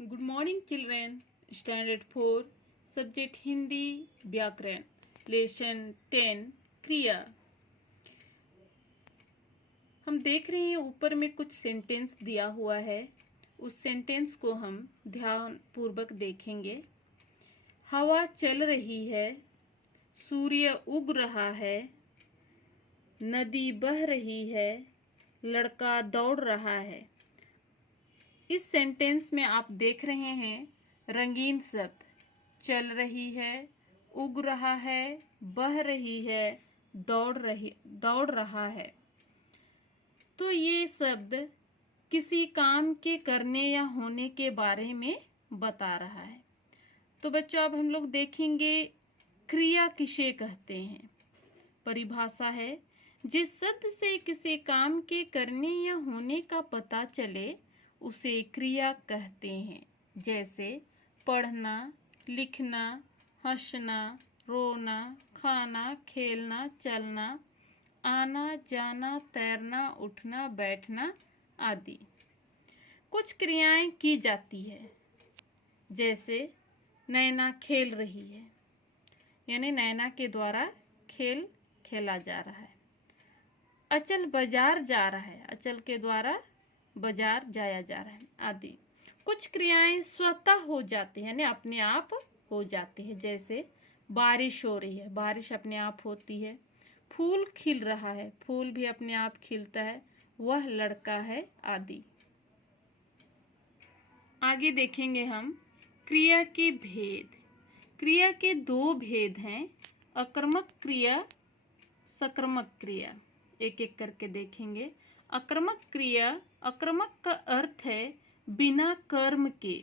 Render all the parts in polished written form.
Good morning, children. Standard 4, Subject Hindi, व्याकरण, Lesson 10, क्रिया। हम देख रहे हैं ऊपर में कुछ सेंटेंस दिया हुआ है। उस सेंटेंस को हम ध्यान पूर्वक देखेंगे। हवा चल रही है, सूर्य उग रहा है, नदी बह रही है, लड़का दौड़ रहा है। इस सेंटेंस में आप देख रहे हैं रंगीन शब्द चल रही है, उग रहा है, बह रही है, दौड़ रहा है। तो ये शब्द किसी काम के करने या होने के बारे में बता रहा है। तो बच्चों अब हम लोग देखेंगे क्रिया किसे कहते हैं। परिभाषा है, जिस शब्द से किसी काम के करने या होने का पता चले उसे क्रिया कहते हैं। जैसे पढ़ना, लिखना, हंसना, रोना, खाना, खेलना, चलना, आना जाना, तैरना, उठना, बैठना आदि। कुछ क्रियाएं की जाती है, जैसे नैना खेल रही है, यानी नैना के द्वारा खेल खेला जा रहा है। अचल बाजार जा रहा है, अचल के द्वारा बाजार जाया जा रहा है आदि। कुछ क्रियाएं स्वतः हो जाती है, यानी अपने आप हो जाती है। जैसे बारिश हो रही है, बारिश अपने आप होती है। फूल खिल रहा है, फूल भी अपने आप खिलता है। वह लड़का है आदि। आगे देखेंगे हम क्रिया के भेद। क्रिया के दो भेद हैं, अकर्मक क्रिया, सकर्मक क्रिया। एक एक करके देखेंगे। अकर्मक क्रिया, अकर्मक का अर्थ है बिना कर्म के।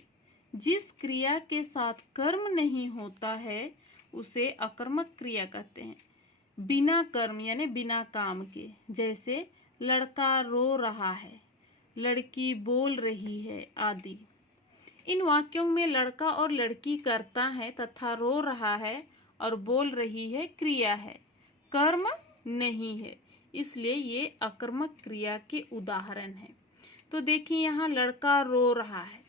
जिस क्रिया के साथ कर्म नहीं होता है उसे अकर्मक क्रिया कहते हैं। बिना कर्म यानी बिना काम के। जैसे लड़का रो रहा है, लड़की बोल रही है आदि। इन वाक्यों में लड़का और लड़की कर्ता है तथा रो रहा है और बोल रही है क्रिया है, कर्म नहीं है, इसलिए ये अकर्मक क्रिया के उदाहरण हैं। तो देखिए यहाँ लड़का रो रहा है,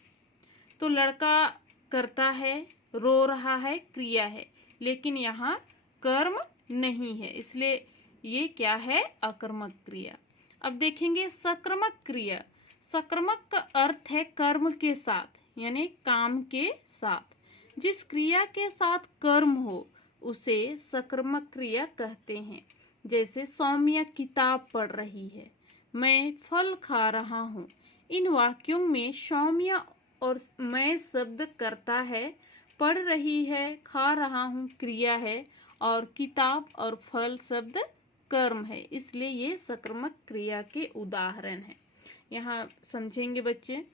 तो लड़का करता है, रो रहा है क्रिया है, लेकिन यहाँ कर्म नहीं है, इसलिए ये क्या है, अकर्मक क्रिया। अब देखेंगे सकर्मक क्रिया। सकर्मक का अर्थ है कर्म के साथ, यानी काम के साथ। जिस क्रिया के साथ कर्म हो उसे सकर्मक क्रिया कहते हैं। जैसे सौम्या किताब पढ़ रही है, मैं फल खा रहा हूँ। इन वाक्यों में सौम्या और मैं शब्द करता है, पढ़ रही है, खा रहा हूँ क्रिया है, और किताब और फल शब्द कर्म है, इसलिए ये सकर्मक क्रिया के उदाहरण हैं। यहाँ समझेंगे बच्चे।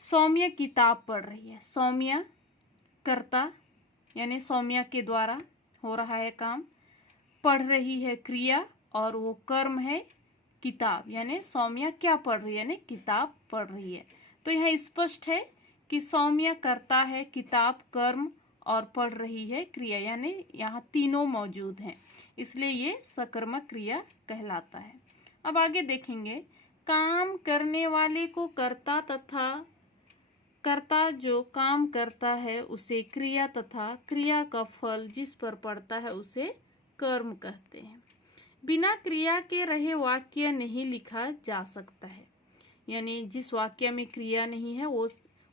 सौम्या किताब पढ़ रही है, सौम्या कर्ता यानी सौम्या के द्वारा हो रहा है काम। पढ़ रही है क्रिया और वो कर्म है किताब, यानी सौम्या क्या पढ़ रही है, यानी किताब पढ़ रही है। तो यह स्पष्ट है कि सौम्या करता है, किताब कर्म और पढ़ रही है क्रिया, यानी यहाँ तीनों मौजूद हैं, इसलिए ये सकर्मक क्रिया कहलाता है। अब आगे देखेंगे काम करने वाले को कर्ता तथा कर्ता जो काम करता है उसे क्रिया तथा क्रिया का फल जिस पर पड़ता है उसे कर्म कहते हैं। बिना क्रिया के रहे वाक्य नहीं लिखा जा सकता है, यानी जिस वाक्य में क्रिया नहीं है वो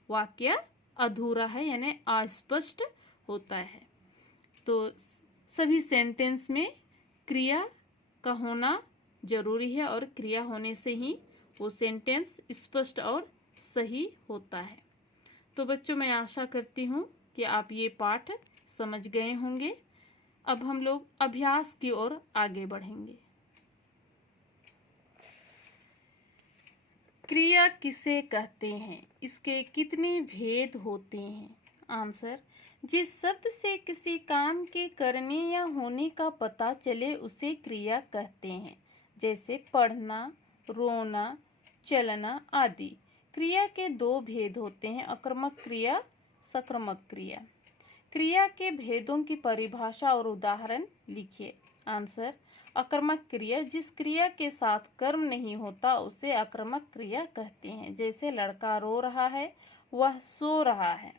वाक्य अधूरा है, यानी अस्पष्ट होता है। तो सभी सेंटेंस में क्रिया का होना जरूरी है और क्रिया होने से ही वो सेंटेंस स्पष्ट और सही होता है। तो बच्चों मैं आशा करती हूँ कि आप ये पाठ समझ गए होंगे। अब हम लोग अभ्यास की ओर आगे बढ़ेंगे। क्रिया किसे कहते हैं, इसके कितने भेद होते हैं। आंसर, जिस शब्द से किसी काम के करने या होने का पता चले उसे क्रिया कहते हैं। जैसे पढ़ना, रोना, चलना आदि। क्रिया के दो भेद होते हैं, अकर्मक क्रिया, सकर्मक क्रिया। क्रिया के भेदों की परिभाषा और उदाहरण लिखिए। आंसर, अकर्मक क्रिया, जिस क्रिया के साथ कर्म नहीं होता उसे अकर्मक क्रिया कहते हैं। जैसे लड़का रो रहा है, वह सो रहा है।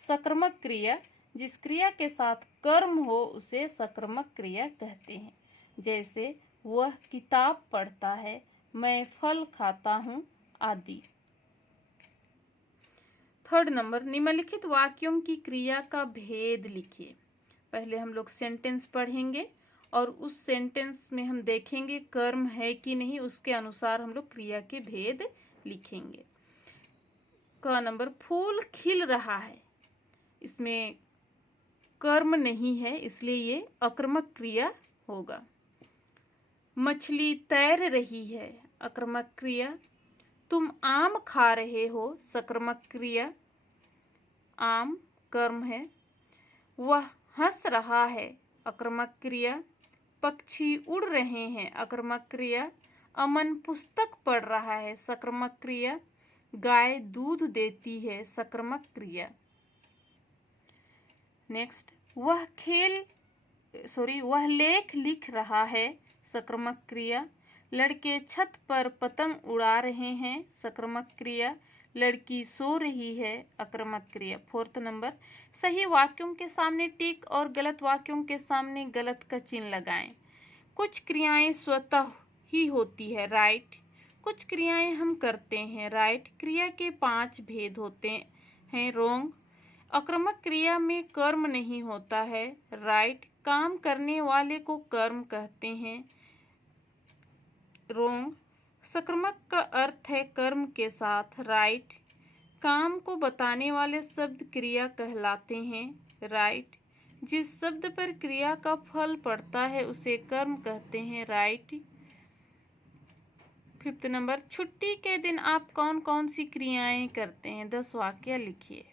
सकर्मक क्रिया, जिस क्रिया के साथ कर्म हो उसे सकर्मक क्रिया कहते हैं। जैसे वह किताब पढ़ता है, मैं फल खाता हूँ आदि। थर्ड नंबर, निम्नलिखित वाक्यों की क्रिया का भेद लिखिए। पहले हम लोग सेंटेंस पढ़ेंगे और उस सेंटेंस में हम देखेंगे कर्म है कि नहीं, उसके अनुसार हम लोग क्रिया के भेद लिखेंगे। का नंबर, फूल खिल रहा है, इसमें कर्म नहीं है इसलिए ये अकर्मक क्रिया होगा। मछली तैर रही है, अकर्मक क्रिया। तुम आम खा रहे हो, सकर्मक क्रिया। आम कर्म है। वह हंस रहा है, अकर्मक क्रिया। पक्षी उड़ रहे हैं, अकर्मक क्रिया। अमन पुस्तक पढ़ रहा है, सकर्मक क्रिया। गाय दूध देती है, सकर्मक क्रिया। नेक्स्ट, वह लेख लिख रहा है, सकर्मक क्रिया। लड़के छत पर पतंग उड़ा रहे हैं, सकर्मक क्रिया। लड़की सो रही है, अकर्मक क्रिया। फोर्थ नंबर, सही वाक्यों के सामने टिक और गलत वाक्यों के सामने गलत का चिन्ह लगाएं। कुछ क्रियाएं स्वतः ही होती है, राइट। कुछ क्रियाएं हम करते हैं, राइट। क्रिया के 5 भेद होते हैं, रोंग। अकर्मक क्रिया में कर्म नहीं होता है, राइट। काम करने वाले को कर्म कहते हैं, रोंग। सकर्मक का अर्थ है कर्म के साथ, राइट। काम को बताने वाले शब्द क्रिया कहलाते हैं, राइट। जिस शब्द पर क्रिया का फल पड़ता है उसे कर्म कहते हैं, राइट। फिफ्थ नंबर, छुट्टी के दिन आप कौन कौन सी क्रियाएं करते हैं? 10 वाक्य लिखिए।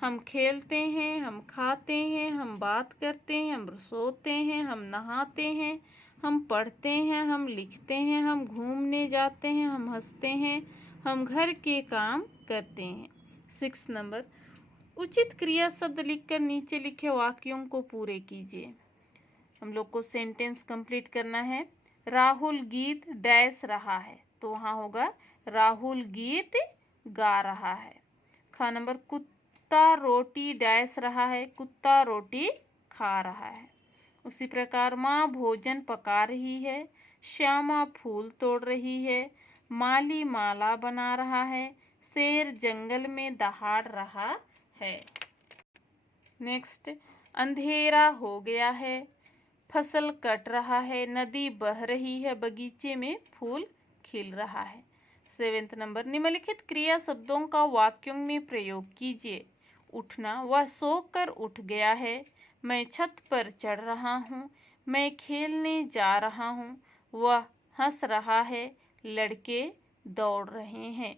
हम खेलते हैं, हम खाते हैं, हम बात करते हैं, हम सोते हैं, हम नहाते हैं, हम पढ़ते हैं, हम लिखते हैं, हम घूमने जाते हैं, हम हंसते हैं, हम घर के काम करते हैं। 6 नंबर, उचित क्रिया शब्द लिखकर नीचे लिखे वाक्यों को पूरे कीजिए। हम लोग को सेंटेंस कंप्लीट करना है। राहुल गीत डैश रहा है, तो वहाँ होगा राहुल गीत गा रहा है। खा नंबर, कुत्ता रोटी डैश रहा है, कुत्ता रोटी खा रहा है। उसी प्रकार माँ भोजन पका रही है, श्यामा फूल तोड़ रही है, माली माला बना रहा है, शेर जंगल में दहाड़ रहा है। नेक्स्ट, अंधेरा हो गया है, फसल कट रहा है, नदी बह रही है, बगीचे में फूल खिल रहा है। 7 नंबर, निम्नलिखित क्रिया शब्दों का वाक्यों में प्रयोग कीजिए। उठना, वह सोकर उठ गया है, मैं छत पर चढ़ रहा हूँ, मैं खेलने जा रहा हूँ, वह हंस रहा है, लड़के दौड़ रहे हैं।